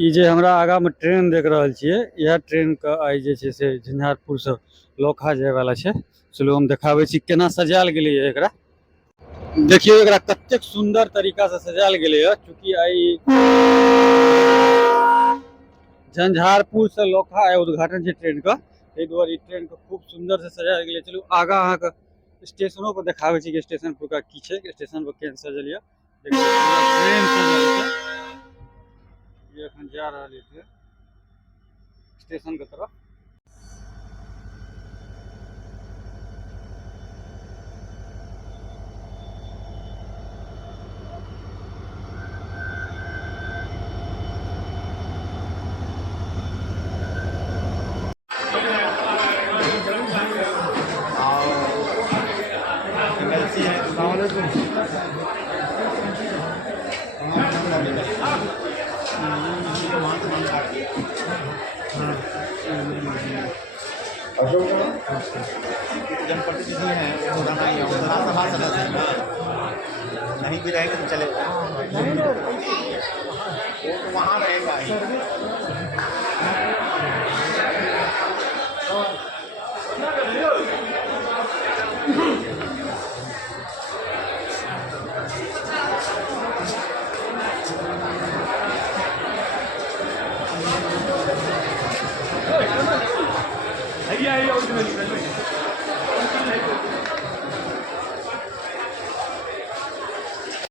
ई जे हमरा आगा में ट्रेन देख रहल छियै, यह ट्रेन का आई जे छै से झंझारपुर से लोकहा जाय वाला छै। चलो हम देखाबै छी केना सजायल गेलै है एकरा। देखियो एकरा कतेक सुंदर तरीका से सजायल गेलै है, चूंकि आई झंझारपुर से लोकहा आई उद्घाटन छै ट्रेन का, ताहि दुआरे ट्रेन के खूब सुंदर से सजायल गेलै। चलू आगा अहाँ के स्टेशनों पर देखाबै छी कि स्टेशन पर का की छै, स्टेशन पर केहन सजल या। देखियो पूरा ट्रेन सजल छै, ये अखन जा रहल है स्टेशन के तरफ। जनप्रतिनिधि हैं वो रहना ही है, विधानसभा सदस्य हैं, नहीं भी रहेंगे तो चलेगा, वो तो वहाँ रहेगा ही।